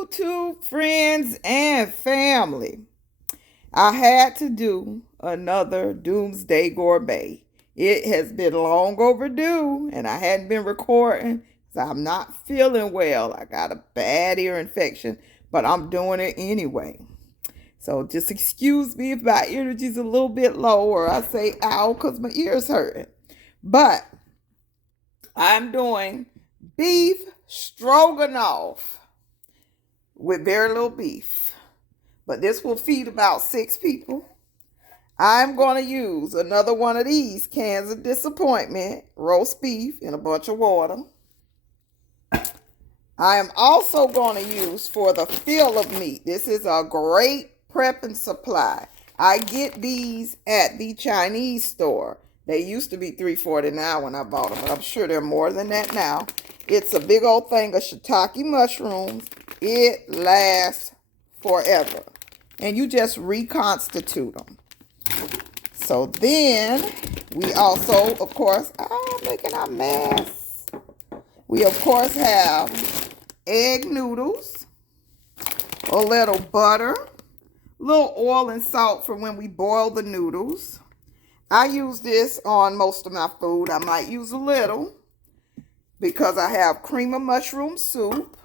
YouTube friends and family. I had to do another Doomsday Gourmet. It has been long overdue and I hadn't been recording because I'm not feeling well. I got a bad ear infection, but I'm doing it anyway. So just excuse me if my energy's a little bit low or I say ow because my ear's hurting. But I'm doing beef stroganoff with very little beef. But this will feed about 6 people. I'm going to use another one of these cans of disappointment, roast beef in a bunch of water. I am also going to use for the fill of meat. This is a great prepping supply. I get these at the Chinese store. They used to be $3.49 when I bought them, but I'm sure they're more than that now. It's a big old thing of shiitake mushrooms. It lasts forever. And you just reconstitute them. So then we also, of course, I'm making a mess. We, of course, have egg noodles, a little butter, a little oil and salt for when we boil the noodles. I use this on most of my food. I might use a little because I have cream of mushroom soup.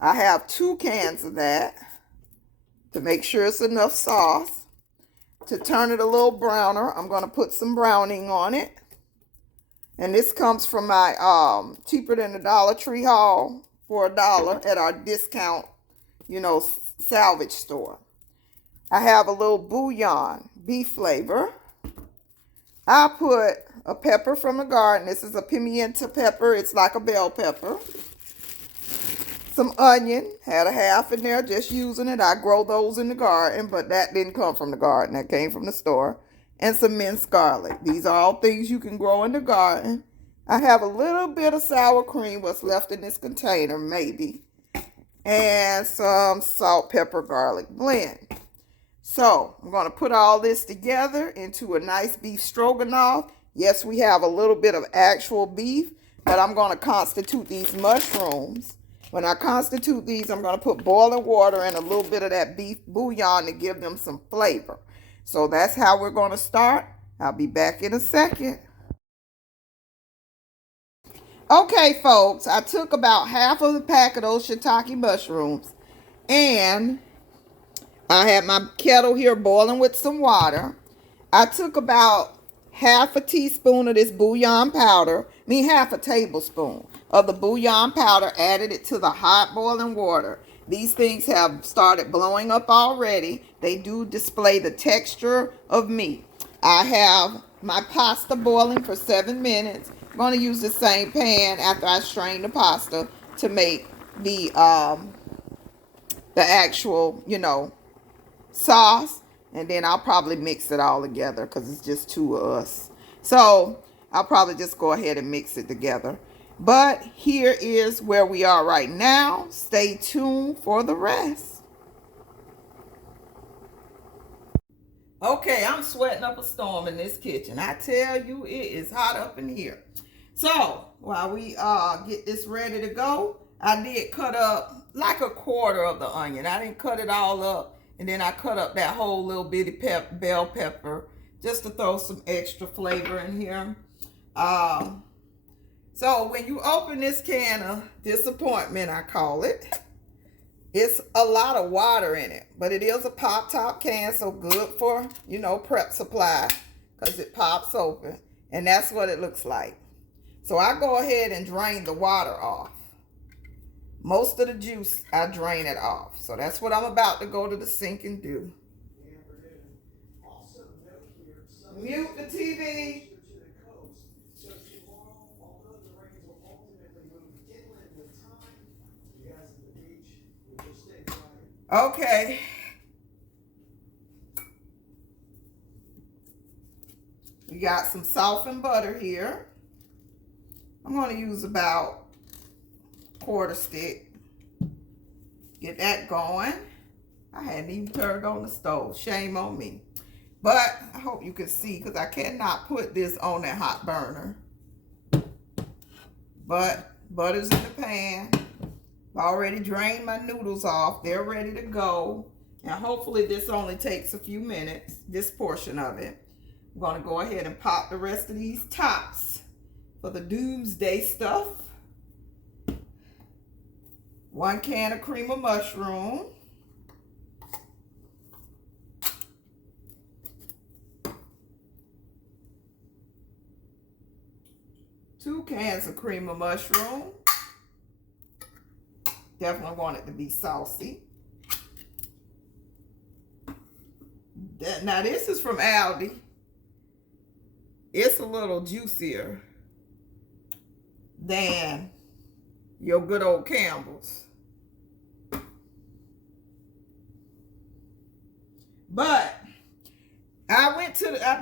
I have 2 cans of that to make sure it's enough sauce. To turn it a little browner, I'm going to put some browning on it. And this comes from my cheaper than the Dollar Tree haul for $1 at our discount, salvage store. I have a little bouillon, beef flavor. I put a pepper from the garden. This is a pimienta pepper. It's like a bell pepper. Some onion, had a half in there, just using it. I grow those in the garden, but that didn't come from the garden. That came from the store. And some minced garlic. These are all things you can grow in the garden. I have a little bit of sour cream, what's left in this container, maybe. And some salt, pepper, garlic blend. So, I'm going to put all this together into a nice beef stroganoff. Yes, we have a little bit of actual beef, but I'm going to constitute these mushrooms. When I constitute these, I'm going to put boiling water and a little bit of that beef bouillon to give them some flavor. So that's how we're going to start. I'll be back in a second. Okay, folks, I took about half of the pack of those shiitake mushrooms and I had my kettle here boiling with some water. I took about half a teaspoon of this bouillon powder, half a tablespoon of the bouillon powder, added it to the hot boiling water. These things have started blowing up already. They do display the texture of meat. I have my pasta boiling for 7 minutes. I'm going to use the same pan after I strain the pasta to make the actual, sauce. And then I'll probably mix it all together because it's just 2 of us. So I'll probably just go ahead and mix it together. But here is where we are right now. Stay tuned for the rest. Okay, I'm sweating up a storm in this kitchen. I tell you, it is hot up in here. So while we get this ready to go, I did cut up like a quarter of the onion. I didn't cut it all up. And then I cut up that whole little bitty bell pepper just to throw some extra flavor in here. So when you open this can of disappointment, I call it, it's a lot of water in it. But it is a pop top can, so good for, prep supply because it pops open. And that's what it looks like. So I go ahead and drain the water off. Most of the juice, I drain it off. So that's what I'm about to go to the sink and do. Mute the TV. Okay. We got some softened butter here. I'm going to use about 1/4 stick. Get that going. I hadn't even turned on the stove. Shame on me. But I hope you can see because I cannot put this on that hot burner. But butter's in the pan. I've already drained my noodles off. They're ready to go. And hopefully this only takes a few minutes, this portion of it. I'm going to go ahead and pop the rest of these tops for the Doomsday stuff. 1 can of cream of mushroom. 2 cans of cream of mushroom. Definitely want it to be saucy. Now this is from Aldi. It's a little juicier than your good old Campbell's. But I've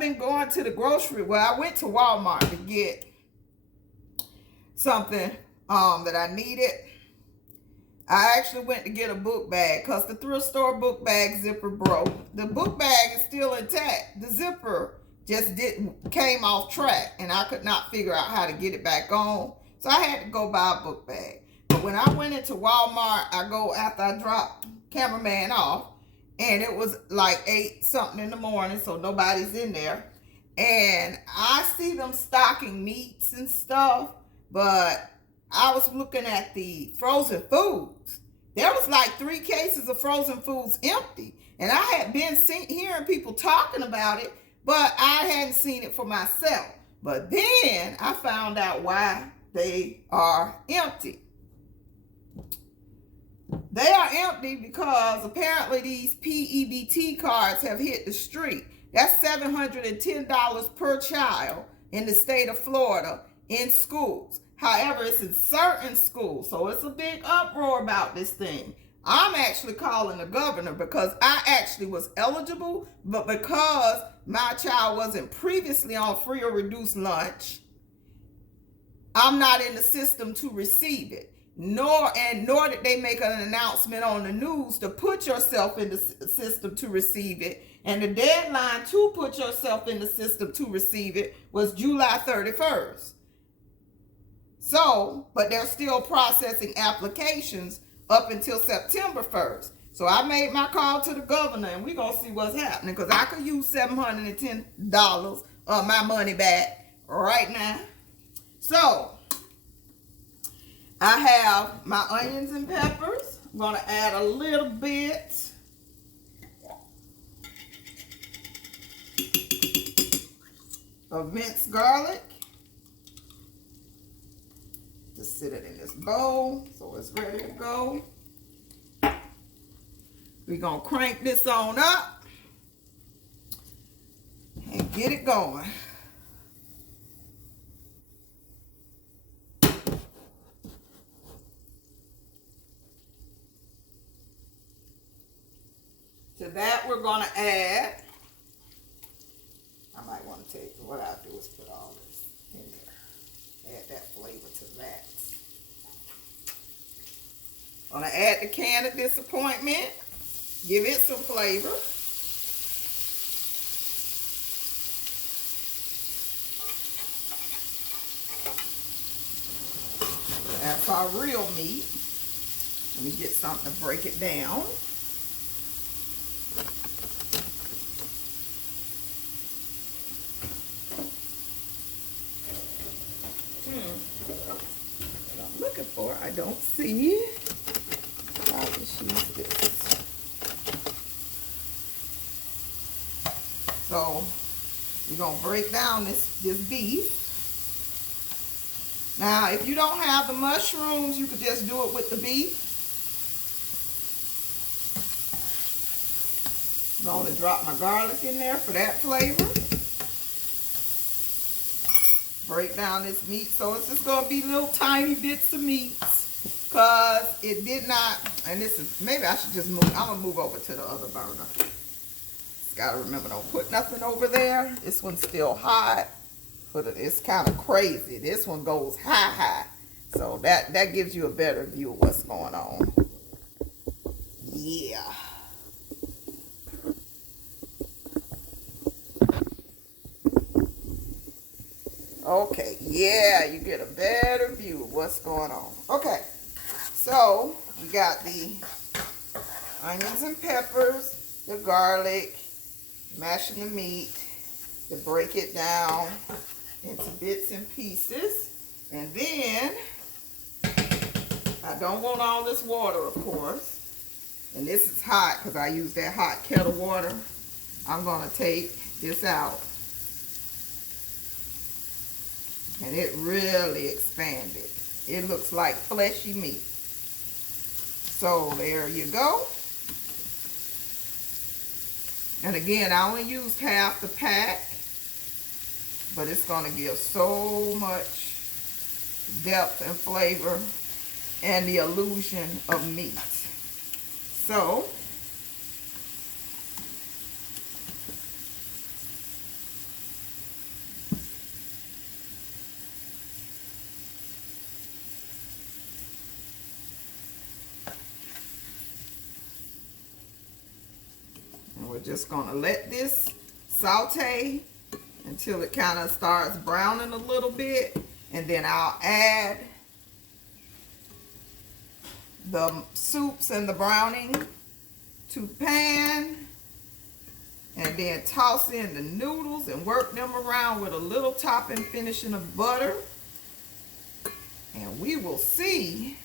been going to the grocery. Well, I went to Walmart to get something that I needed. I actually went to get a book bag because the thrift store book bag zipper broke. The book bag is still intact. The zipper just came off track, and I could not figure out how to get it back on. So I had to go buy a book bag. But when I went into Walmart, I go after I dropped Cameraman off, and it was like 8 something in the morning, so nobody's in there. And I see them stocking meats and stuff, but I was looking at the frozen foods. There was like 3 cases of frozen foods empty. And I had been hearing people talking about it, but I hadn't seen it for myself. But then I found out why they are empty. They are empty because apparently these PEBT cards have hit the street. That's $710 per child in the state of Florida in schools. However, it's in certain schools, so it's a big uproar about this thing. I'm actually calling the governor because I actually was eligible, but because my child wasn't previously on free or reduced lunch, I'm not in the system to receive it. Nor did they make an announcement on the news to put yourself in the system to receive it. And the deadline to put yourself in the system to receive it was July 31st. So, but they're still processing applications up until September 1st. So I made my call to the governor, and we're going to see what's happening, because I could use $710 of my money back right now. So I have my onions and peppers. I'm going to add a little bit of minced garlic. Just sit it in this bowl so it's ready to go. We're going to crank this on up and get it going. To that, we're going to add, I might want to take, what I'll do is put all this in there. Add that flavor to that. I'm going to add the can of disappointment. Give it some flavor. That's our real meat. Let me get something to break it down. What I'm looking for, I don't see. I'll just use this. So we're gonna break down this beef. Now, if you don't have the mushrooms, you could just do it with the beef. I'm gonna drop my garlic in there for that flavor. Break down this meat, so it's just gonna be little tiny bits of meat, because it did not, and this is, maybe I should just move, I'm gonna move over to the other burner. Just gotta remember, don't put nothing over there. This one's still hot, but it's kind of crazy. This one goes high, so that gives you a better view of what's going on. Yeah. Okay, yeah, you get a better view of what's going on. Okay, so We got the onions and peppers, the garlic, mashing the meat to break it down into bits and pieces. And then, I don't want all this water, of course. And this is hot because I use that hot kettle water. I'm going to take this out. And it really expanded. It looks like fleshy meat. So there you go. And again, I only used half the pack, but it's going to give so much depth and flavor and the illusion of meat. So, and we're just going to let this saute until it kind of starts browning a little bit, and then I'll add the soups and the browning to the pan, and then toss in the noodles and work them around with a little topping finishing of butter, and we will see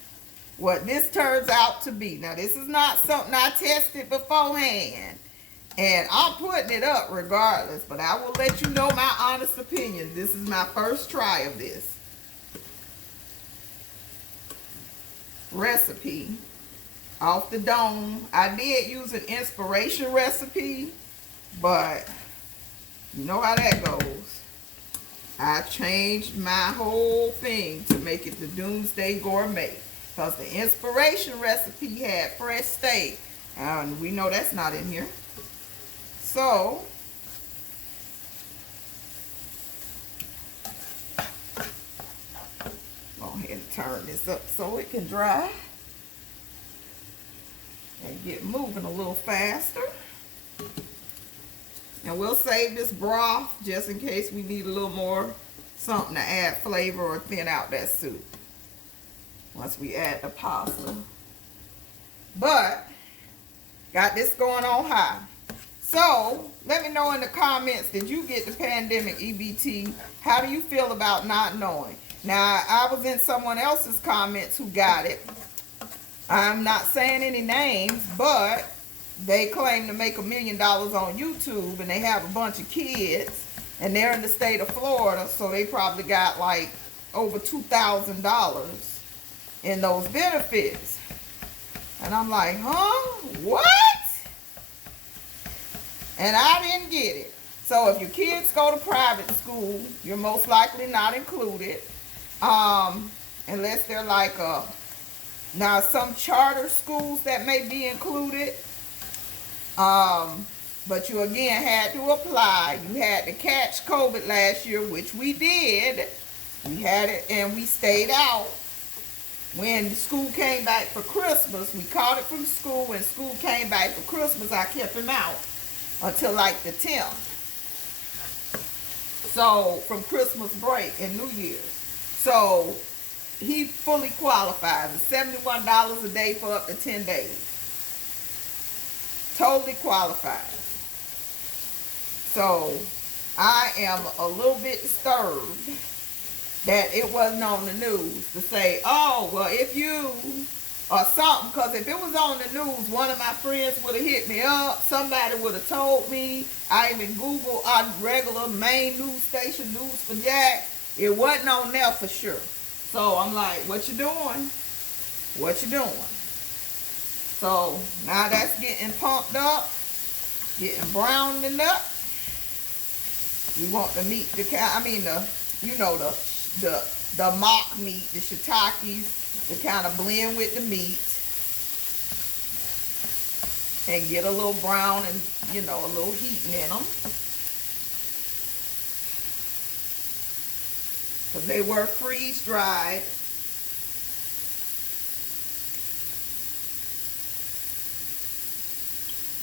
what this turns out to be. Now, this is not something I tested beforehand, and I'm putting it up regardless, but I will let you know my honest opinion. This is my first try of this recipe off the dome. I did use an inspiration recipe, but you know how that goes. I changed my whole thing to make it the Doomsday Gourmet, because the inspiration recipe had fresh steak, and we know that's not in here. So go ahead and turn this up so it can dry and get moving a little faster. And we'll save this broth just in case we need a little more something to add flavor or thin out that soup once we add the pasta. But got this going on high. So let me know in the comments, did you get the pandemic EBT? How do you feel about not knowing? Now, I was in someone else's comments who got it. I'm not saying any names, but they claim to make $1 million on YouTube, and they have a bunch of kids, and they're in the state of Florida, so they probably got like over $2,000 in those benefits. And I'm like, huh? What? And I didn't get it. So if your kids go to private school, you're most likely not included. Unless they're like now some charter schools that may be included. But you again had to apply. You had to catch COVID last year, which we did. We had it and we stayed out. When school came back for Christmas, we caught it from school. When school came back for Christmas, I kept him out until like the 10th. So from Christmas break and New Year's. So he fully qualifies. It's $71 a day for up to 10 days. Totally qualifies. So I am a little bit disturbed that it wasn't on the news to say, oh, well, if you or something, because if it was on the news, one of my friends would have hit me up. Somebody would have told me. I even Googled our regular main news station, News for Jack. It wasn't on there for sure. So I'm like, what you doing? What you doing? So now that's getting pumped up, getting browning up. We want the meat to the mock meat, the shiitakes, to kind of blend with the meat and get a little brown and, a little heating in them. Because they were freeze dried.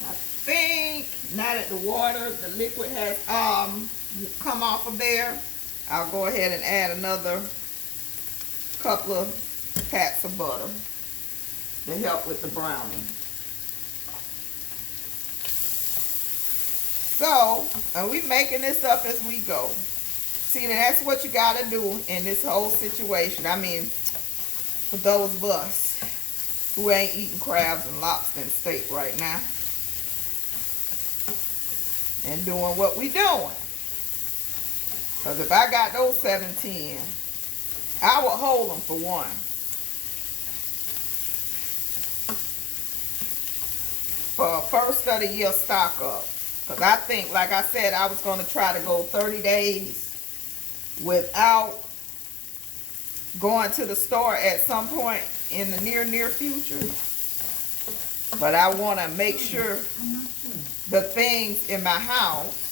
I think now that the liquid has come off of there, I'll go ahead and add another couple of pats of butter. to help with the browning. So, and we making this up as we go. See, that's what you got to do in this whole situation. I mean, for those of us who ain't eating crabs and lobster and steak right now, and doing what we doing. Because if I got those 17, I would hold them for one. For a first of the year stock up. Because I think, like I said, I was going to try to go 30 days without going to the store at some point in the near future. But I want to make sure the things in my house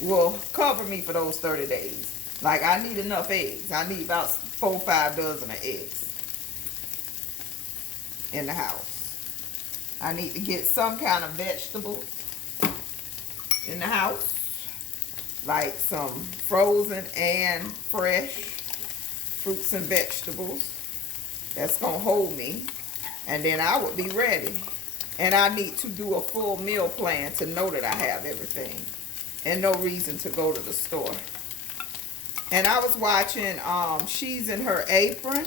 will cover me for those 30 days. Like, I need enough eggs. I need about 4 or 5 dozen of eggs in the house. I need to get some kind of vegetables in the house, like some frozen and fresh fruits and vegetables that's gonna hold me, and then I would be ready. And I need to do a full meal plan to know that I have everything and no reason to go to the store. And I was watching She's in Her Apron,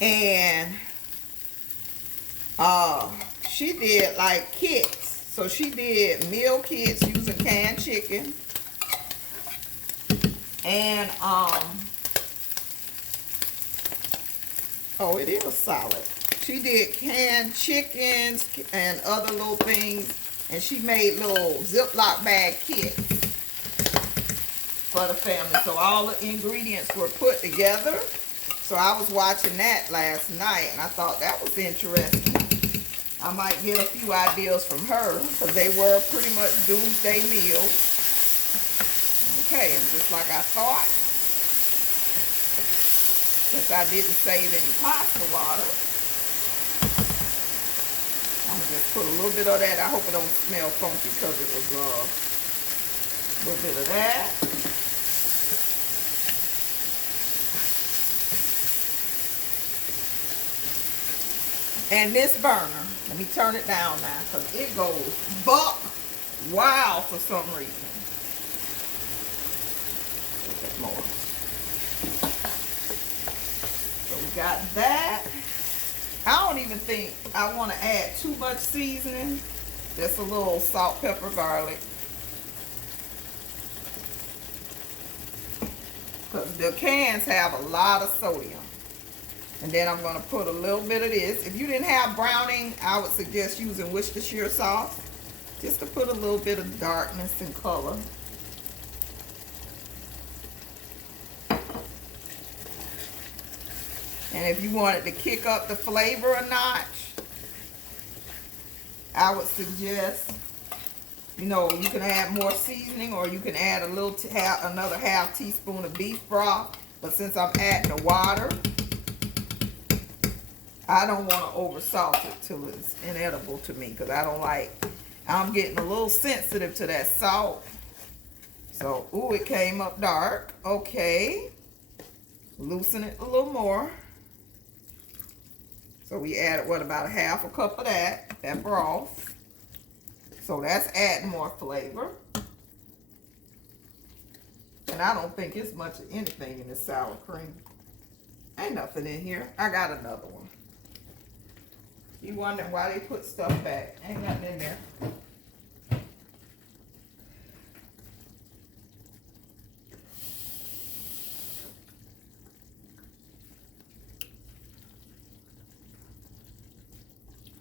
and she did like kits. So she did meal kits using canned chicken, and oh, it is solid. She did canned chickens and other little things, and she made little Ziploc bag kits for the family. So all the ingredients were put together. So I was watching that last night, and I thought that was interesting. I might get a few ideas from her, because they were pretty much doomsday meals. Okay, and just like I thought, since I didn't save any pasta water, I'm going to just put a little bit of that. I hope it don't smell funky, because it was a little bit of that. And this burner, let me turn it down now, because it goes buck wild for some reason. A little bit more. So we got that. I don't even think I want to add too much seasoning. Just a little salt, pepper, garlic. Because the cans have a lot of sodium. And then I'm going to put a little bit of this. If you didn't have browning, I would suggest using Worcestershire sauce. Just to put a little bit of darkness and color. And if you wanted to kick up the flavor a notch, I would suggest, you know, you can add more seasoning, or you can add a little, another half teaspoon of beef broth. But since I'm adding the water, I don't want to over salt it till it's inedible to me, because I don't like, I'm getting a little sensitive to that salt. So, ooh, it came up dark. Okay. Loosen it a little more. So we added, what, about a half a cup of that broth. So that's adding more flavor. And I don't think it's much of anything in this sour cream. Ain't nothing in here. I got another one. You wondering why they put stuff back. Ain't nothing in there.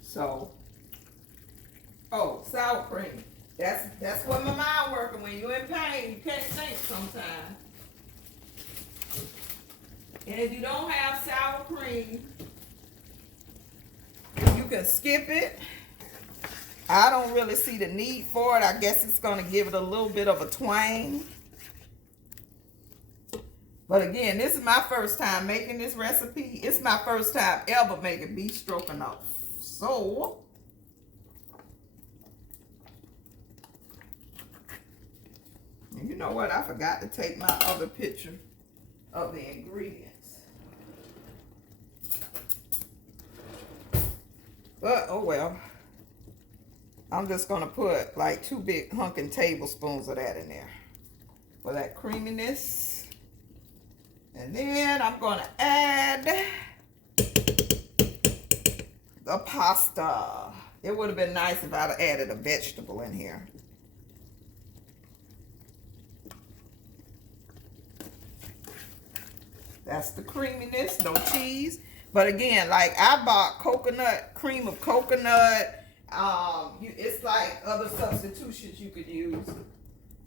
So, oh, sour cream. That's what my mind working. When you're in pain, you can't think sometimes. And if you don't have sour cream, you can skip it. I don't really see the need for it. I guess it's going to give it a little bit of a twang. But again, this is my first time making this recipe. It's my first time ever making beef stroganoff. So, and you know what? I forgot to take my other picture of the ingredients. But, oh well. I'm just going to put like 2 big hunking tablespoons of that in there for that creaminess. And then I'm going to add the pasta. It would have been nice if I'd have added a vegetable in here. That's the creaminess, no cheese. But again, like I bought coconut, cream of coconut. It's like other substitutions you could use.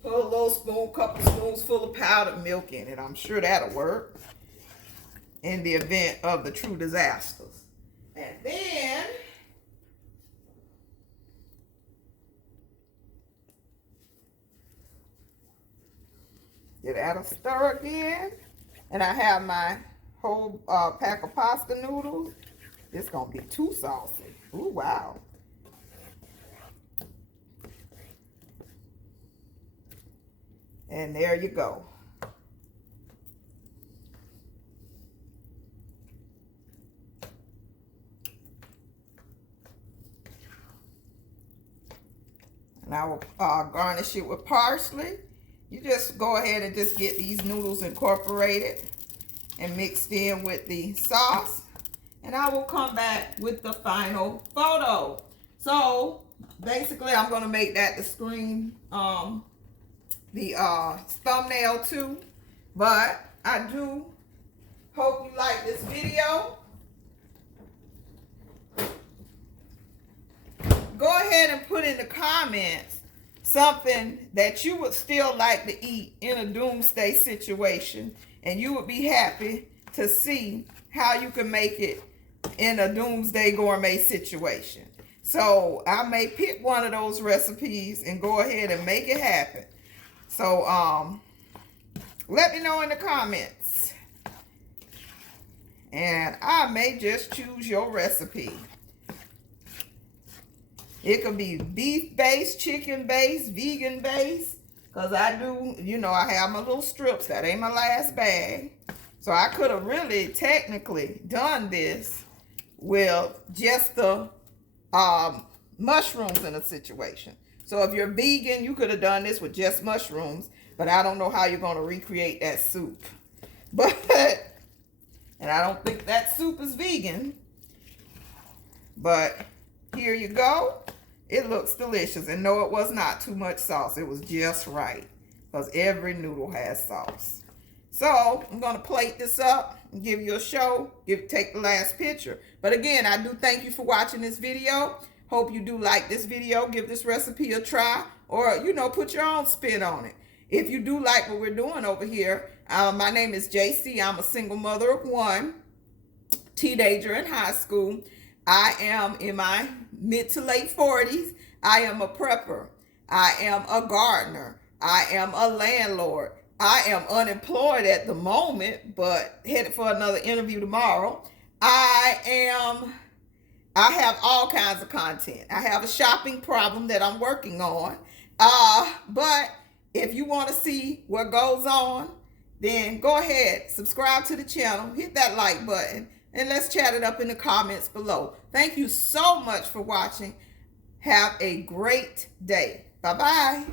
Put a little spoon, couple spoons full of powdered milk in it. I'm sure that'll work in the event of the true disasters. And then you add a stir again. And I have my whole pack of pasta noodles. It's gonna be too saucy. Ooh, wow. And there you go. And I will garnish it with parsley. You just go ahead and just get these noodles incorporated and mixed in with the sauce. And I will come back with the final photo. So basically I'm gonna make that the screen, the thumbnail too. But I do hope you like this video. Go ahead and put in the comments something that you would still like to eat in a doomsday situation, and you would be happy to see how you can make it in a doomsday gourmet situation. So I may pick one of those recipes and go ahead and make it happen. So let me know in the comments, and I may just choose your recipe. It could be beef-based, chicken-based, vegan-based. Because I do, you know, I have my little strips. That ain't my last bag. So I could have really technically done this with just the mushrooms in a situation. So if you're vegan, you could have done this with just mushrooms. But I don't know how you're going to recreate that soup. But, and I don't think that soup is vegan. But here you go. It looks delicious. And no, it was not too much sauce. It was just right. Because every noodle has sauce. So I'm going to plate this up and give you a show. Take the last picture. But again, I do thank you for watching this video. Hope you do like this video. Give this recipe a try. Or, you know, put your own spin on it. If you do like what we're doing over here, my name is JC. I'm a single mother of one. Teenager in high school. I am in my mid to late 40s. I am a prepper. I am a gardener. I am a landlord. I am unemployed at the moment, but headed for another interview tomorrow. I have all kinds of content. I have a shopping problem that I'm working on. But if you want to see what goes on, then go ahead, subscribe to the channel, hit that like button, and let's chat it up in the comments below. Thank you so much for watching. Have a great day. Bye-bye.